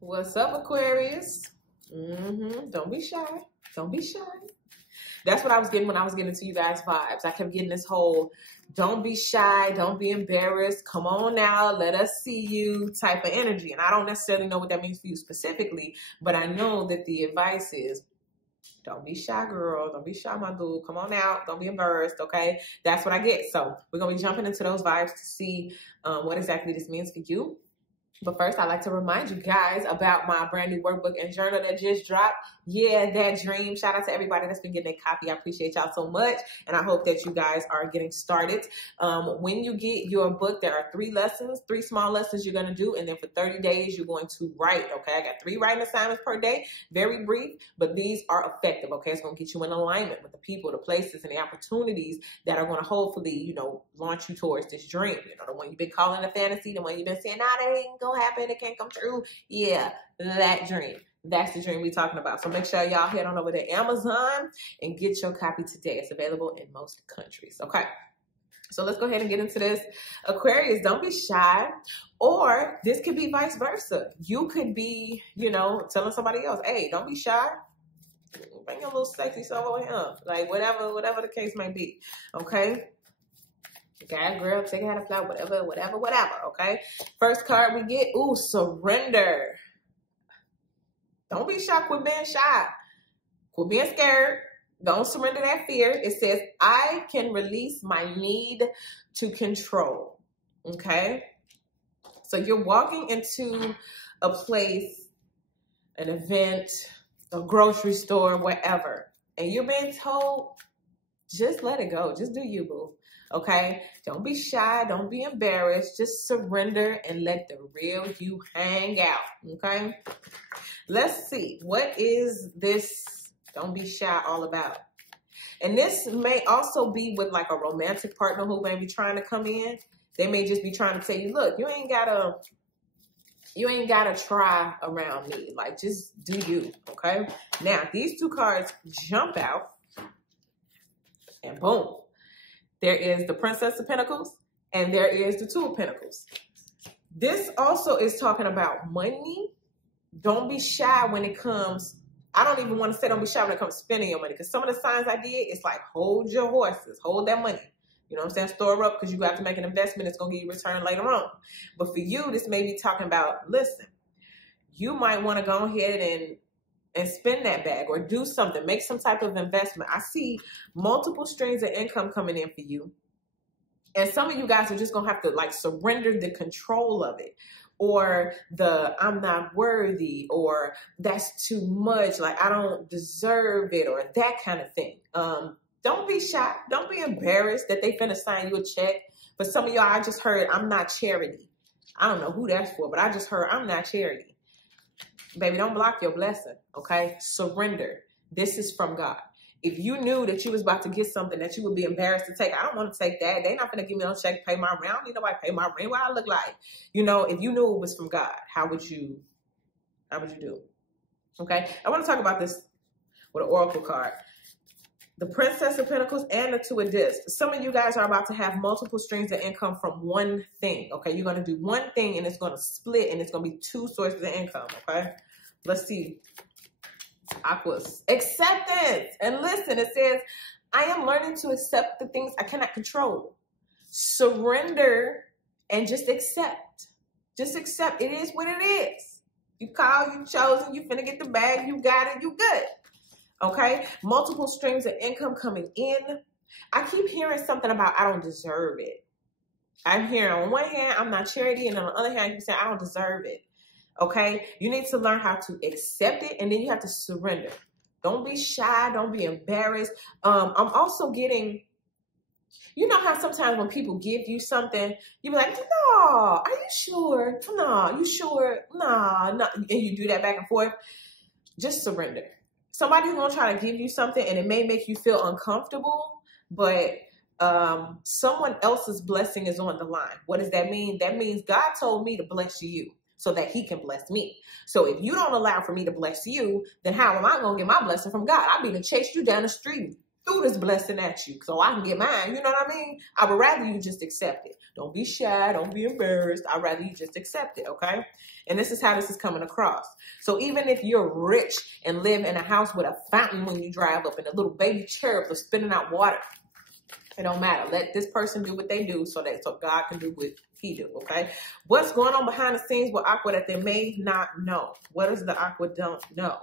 What's up, Aquarius? Don't be shy. Don't be shy. That's what I was getting when I was getting to you guys' vibes. I kept getting this whole don't be shy, don't be embarrassed, come on now, let us see you type of energy. And I don't necessarily know what that means for you specifically, but I know that the advice is don't be shy, girl. Don't be shy, my dude. Come on out. Don't be embarrassed, okay? That's what I get. So we're going to be jumping into those vibes to see what exactly this means for you. But first, I'd like to remind you guys about my brand new workbook and journal that just dropped. Yeah, that dream. Shout out to everybody that's been getting a copy. I appreciate y'all so much. And I hope that you guys are getting started. When you get your book, there are 3 lessons, 3 small lessons you're going to do. And then for 30 days, you're going to write, okay? I got 3 writing assignments per day. Very brief, but these are effective, okay? It's going to get you in alignment with the people, the places, and the opportunities that are going to hopefully, you know, launch you towards this dream. You know, the one you've been calling a fantasy, the one you've been saying, nah, that ain't going to happen. It can't come true. Yeah, that dream. That's the dream we're talking about. So make sure y'all head on over to Amazon and get your copy today. It's available in most countries. Okay. So let's go ahead and get into this. Aquarius, don't be shy. Or this could be vice versa. You could be, you know, telling somebody else, hey, don't be shy. Bring your little sexy self over here. Like whatever the case may be. Okay. Guy, girl, take it out of fly, whatever, okay? First card we get, surrender. Don't be shy, quit being shy. Quit being scared. Don't surrender that fear. It says, I can release my need to control, okay? So you're walking into a place, an event, a grocery store, whatever, and you're being told, just let it go. Just do you, boo. Okay? Don't be shy. Don't be embarrassed. Just surrender and let the real you hang out. Okay? Let's see. What is this don't be shy all about? And this may also be with like a romantic partner who may be trying to come in. They may just be trying to tell you, look, you ain't gotta try around me. Like, just do you. Okay? Now, these 2 cards jump out. And boom. There is the Princess of Pentacles and there is the 2 of Pentacles. This also is talking about money. Don't be shy when it comes. I don't even want to say don't be shy when it comes to spending your money, because some of the signs I did, it's like hold your horses, hold that money. You know what I'm saying? Store up, because you have to make an investment. It's going to give you a return later on. But for you, this may be talking about, listen, you might want to go ahead and spend that bag or do something, make some type of investment. I see multiple streams of income coming in for you. And some of you guys are just going to have to like surrender the control of it, or the I'm not worthy, or that's too much, like I don't deserve it, or that kind of thing. Don't be shy. Don't be embarrassed that they finna sign you a check. For some of y'all, I just heard I'm not charity. I don't know who that's for, but I just heard I'm not charity. Baby, don't block your blessing, okay? Surrender. This is from God. If you knew that you was about to get something that you would be embarrassed to take, I don't want to take that. They're not going to give me no check, pay my rent. I don't need nobody to pay my rent. What I look like? You know, if you knew it was from God, how would you do? Okay? I want to talk about this with an oracle card. The Princess of Pentacles and the 2 of Discs. Some of you guys are about to have multiple streams of income from one thing, okay? You're going to do one thing and it's going to split and it's going to be 2 sources of income, okay? Let's see. Aquarius. Acceptance. And listen, it says, I am learning to accept the things I cannot control. Surrender and just accept. Just accept. It is what it is. You called, you chosen, you finna get the bag, you got it, you good. Okay? Multiple streams of income coming in. I keep hearing something about I don't deserve it. I'm hearing on one hand, I'm not charity, and on the other hand, you say I don't deserve it. Okay? You need to learn how to accept it, and then you have to surrender. Don't be shy. Don't be embarrassed. I'm also getting, you know how sometimes when people give you something, you be like, no, are you sure? No, you sure? No. And you do that back and forth. Just surrender. Somebody's going to try to give you something and it may make you feel uncomfortable, but someone else's blessing is on the line. What does that mean? That means God told me to bless you so that he can bless me. So if you don't allow for me to bless you, then how am I going to get my blessing from God? I'll be to chase you down the street, threw this blessing at you so I can get mine. You know what I mean? I would rather you just accept it. Don't be shy. Don't be embarrassed. I'd rather you just accept it, okay? And this is how this is coming across. So even if you're rich and live in a house with a fountain when you drive up and a little baby cherubs are spitting out water, it don't matter. Let this person do what they do so God can do what he do, okay? What's going on behind the scenes with Aqua that they may not know? What is the Aqua don't know?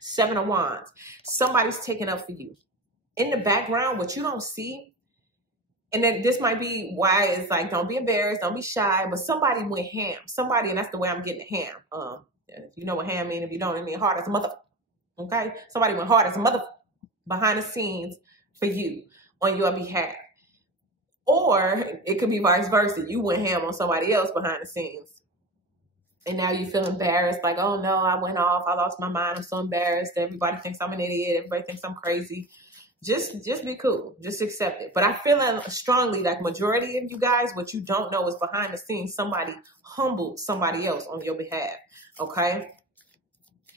7 of Wands. Somebody's taking up for you. In the background, what you don't see, and then this might be why it's like, don't be embarrassed, don't be shy, but somebody went ham. Somebody, and that's the way I'm getting the ham. If you know what ham means, if you don't, it means hard as a mother. Okay? Somebody went hard as a mother behind the scenes for you on your behalf. Or it could be vice versa. You went ham on somebody else behind the scenes. And now you feel embarrassed, like, oh no, I went off, I lost my mind, I'm so embarrassed. Everybody thinks I'm an idiot, everybody thinks I'm crazy. Just be cool. Just accept it. But I feel strongly like majority of you guys, what you don't know is behind the scenes, somebody humbled somebody else on your behalf. Okay?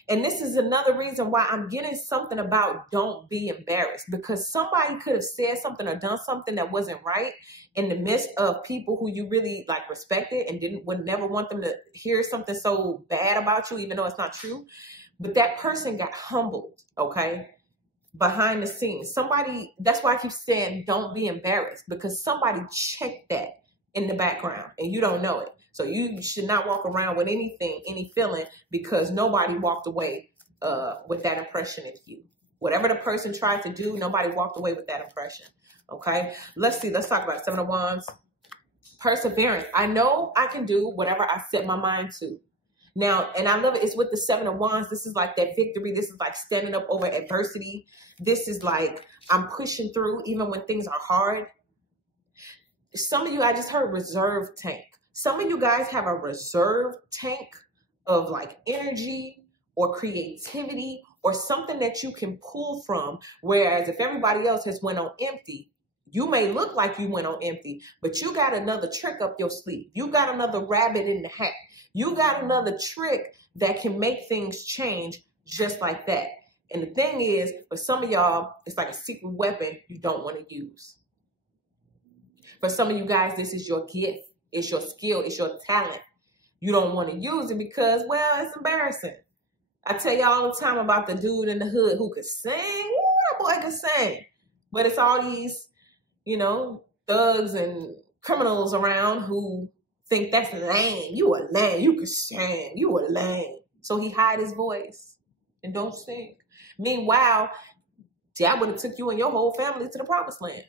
And this is another reason why I'm getting something about don't be embarrassed, because somebody could have said something or done something that wasn't right in the midst of people who you really like respected and would never want them to hear something so bad about you, even though it's not true. But that person got humbled, okay? Behind the scenes. Somebody, that's why I keep saying don't be embarrassed, because somebody checked that in the background and you don't know it. So you should not walk around with anything, any feeling, because nobody walked away with that impression of you. Whatever the person tried to do, nobody walked away with that impression. Okay? Let's see. Let's talk about 7 of Wands. Perseverance. I know I can do whatever I set my mind to. Now, and I love it. It's with the 7 of Wands. This is like that victory. This is like standing up over adversity. This is like I'm pushing through even when things are hard. Some of you, I just heard reserve tank. Some of you guys have a reserve tank of like energy or creativity or something that you can pull from. Whereas if everybody else has went on empty, you may look like you went on empty, but you got another trick up your sleeve. You got another rabbit in the hat. You got another trick that can make things change just like that. And the thing is, for some of y'all, it's like a secret weapon you don't want to use. For some of you guys, this is your gift. It's your skill. It's your talent. You don't want to use it because, well, it's embarrassing. I tell you all the time about the dude in the hood who could sing. Ooh, that boy could sing. But it's all these, you know, thugs and criminals around who think that's lame. You a lame. You could sing. You a lame. So he hide his voice and don't sing. Meanwhile, that would have took you and your whole family to the promised land.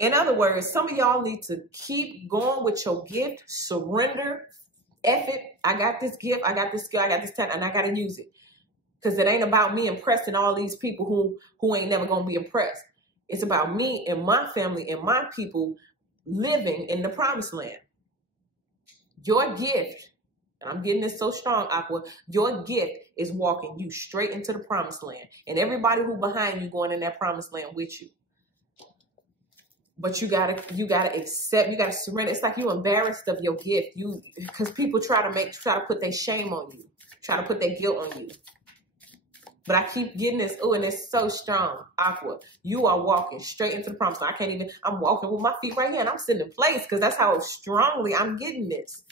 In other words, some of y'all need to keep going with your gift, surrender, F it. I got this gift, I got this skill, I got this talent, and I got to use it. Because it ain't about me impressing all these people who ain't never going to be impressed. It's about me and my family and my people living in the promised land. Your gift, and I'm getting this so strong, Aqua, your gift is walking you straight into the promised land. And everybody who behind you going in that promised land with you. But you gotta accept, you gotta surrender. It's like you embarrassed of your gift. Because people try to put their shame on you, try to put their guilt on you. But I keep getting this, and it's so strong, Aqua. You are walking straight into the promised land. I'm walking with my feet right here and I'm sitting in place because that's how strongly I'm getting this.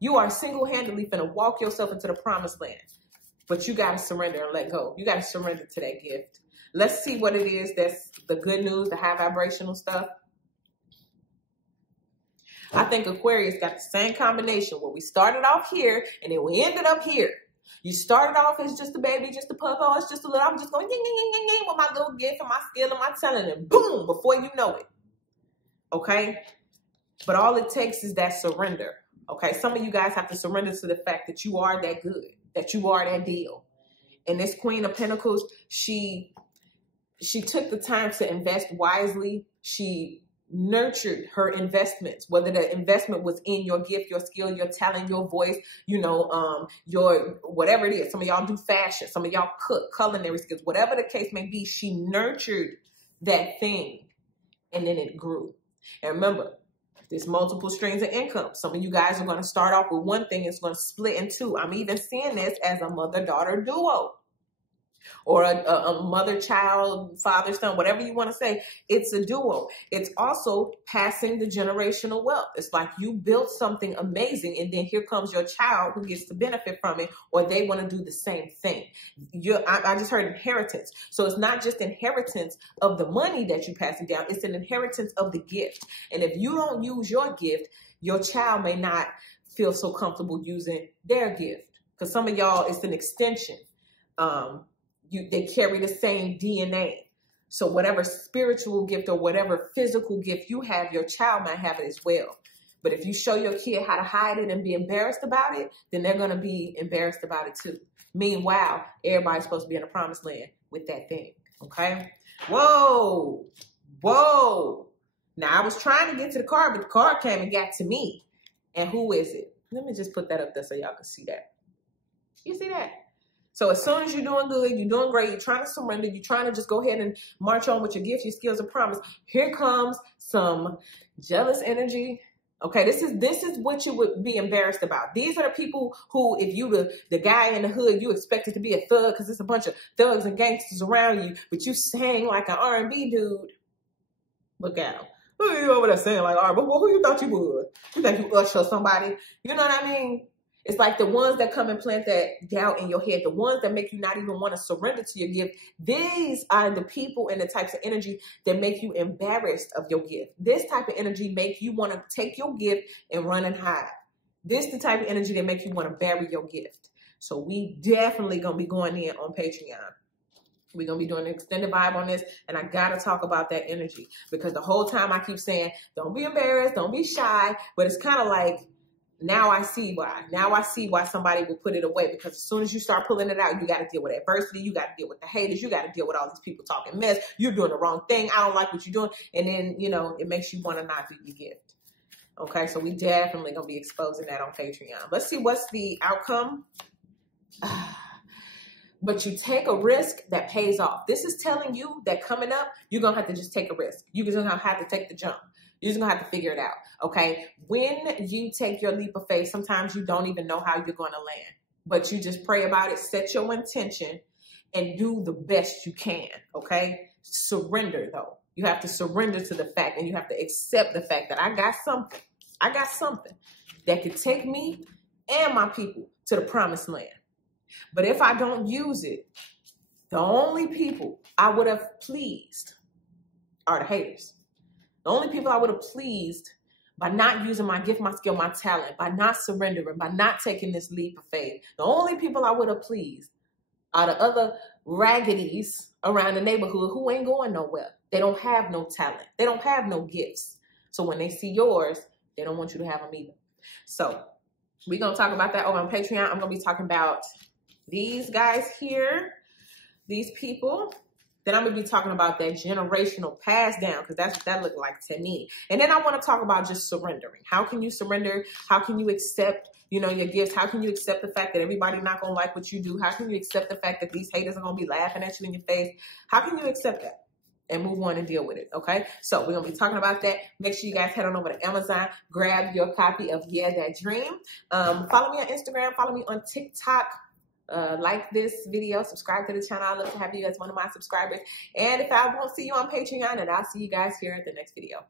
You are single-handedly finna walk yourself into the promised land. But you gotta surrender and let go. You gotta surrender to that gift. Let's see what it is that's the good news, the high vibrational stuff. I think Aquarius got the same combination where we started off here and then we ended up here. You started off as just a baby, just a pup. Oh, it's just a little, I'm just going with my little gift and my skill and my talent, and boom, before you know it. Okay? But all it takes is that surrender. Okay? Some of you guys have to surrender to the fact that you are that good, that you are that deal. And this Queen of Pentacles, she took the time to invest wisely. She nurtured her investments, whether the investment was in your gift, your skill, your talent, your voice, your whatever it is. Some of y'all do fashion, some of y'all cook, culinary skills, whatever the case may be. She nurtured that thing and then it grew. And remember, there's multiple streams of income. Some of you guys are going to start off with one thing, it's going to split in two. I'm even seeing this as a mother-daughter duo. or a mother, child, father, son, whatever you want to say. It's a duo. It's also passing the generational wealth. It's like you built something amazing, and then here comes your child who gets to benefit from it, or they want to do the same thing. I just heard inheritance. So it's not just inheritance of the money that you pass it down. It's an inheritance of the gift. And if you don't use your gift, your child may not feel so comfortable using their gift. Because some of y'all, it's an extension. They carry the same DNA. So whatever spiritual gift or whatever physical gift you have, your child might have it as well. But if you show your kid how to hide it and be embarrassed about it, then they're going to be embarrassed about it too. Meanwhile, everybody's supposed to be in the promised land with that thing. Okay? Whoa. Whoa. Now, I was trying to get to the card, but the card came and got to me. And who is it? Let me just put that up there so y'all can see that. You see that? So as soon as you're doing good, you're doing great, you're trying to surrender, you're trying to just go ahead and march on with your gifts, your skills, and promise. Here comes some jealous energy. Okay, this is what you would be embarrassed about. These are the people who, if you the guy in the hood, you expected to be a thug because there's a bunch of thugs and gangsters around you, but you sang like an R&B dude. Look at him. Who are you over there saying like R&B? Well, who you thought you would? You think you Usher somebody? You know what I mean? It's like the ones that come and plant that doubt in your head, the ones that make you not even want to surrender to your gift. These are the people and the types of energy that make you embarrassed of your gift. This type of energy make you want to take your gift and run and hide. This the type of energy that makes you want to bury your gift. So we definitely going to be going in on Patreon. We're going to be doing an extended vibe on this, and I got to talk about that energy because the whole time I keep saying, don't be embarrassed, don't be shy, but it's kind of like, now I see why. Now I see why somebody will put it away, because as soon as you start pulling it out, you got to deal with adversity. You got to deal with the haters. You got to deal with all these people talking mess. You're doing the wrong thing. I don't like what you're doing. And then, you know, it makes you want to not do your gift. Okay, so we definitely going to be exposing that on Patreon. Let's see what's the outcome. But you take a risk that pays off. This is telling you that coming up, you're going to have to just take a risk. You're going to have to take the jump. You're just going to have to figure it out, okay? When you take your leap of faith, sometimes you don't even know how you're going to land. But you just pray about it, set your intention, and do the best you can, okay? Surrender, though. You have to surrender to the fact, and you have to accept the fact that I got something. I got something that could take me and my people to the promised land. But if I don't use it, the only people I would have pleased are the haters. The only people I would have pleased by not using my gift, my skill, my talent, by not surrendering, by not taking this leap of faith, the only people I would have pleased are the other raggities around the neighborhood who ain't going nowhere. They don't have no talent. They don't have no gifts. So when they see yours, they don't want you to have them either. So we're going to talk about that over on Patreon. I'm going to be talking about these guys here, these people. Then I'm going to be talking about that generational pass down, because that's what that looked like to me. And then I want to talk about just surrendering. How can you surrender? How can you accept, you know, your gifts? How can you accept the fact that everybody's not going to like what you do? How can you accept the fact that these haters are going to be laughing at you in your face? How can you accept that and move on and deal with it? Okay. So we're going to be talking about that. Make sure you guys head on over to Amazon, grab your copy of Yeah, That Dream. Follow me on Instagram, follow me on TikTok. Like this video, subscribe to the channel. I'd love to have you as one of my subscribers. And if I won't see you on Patreon, then I'll see you guys here at the next video.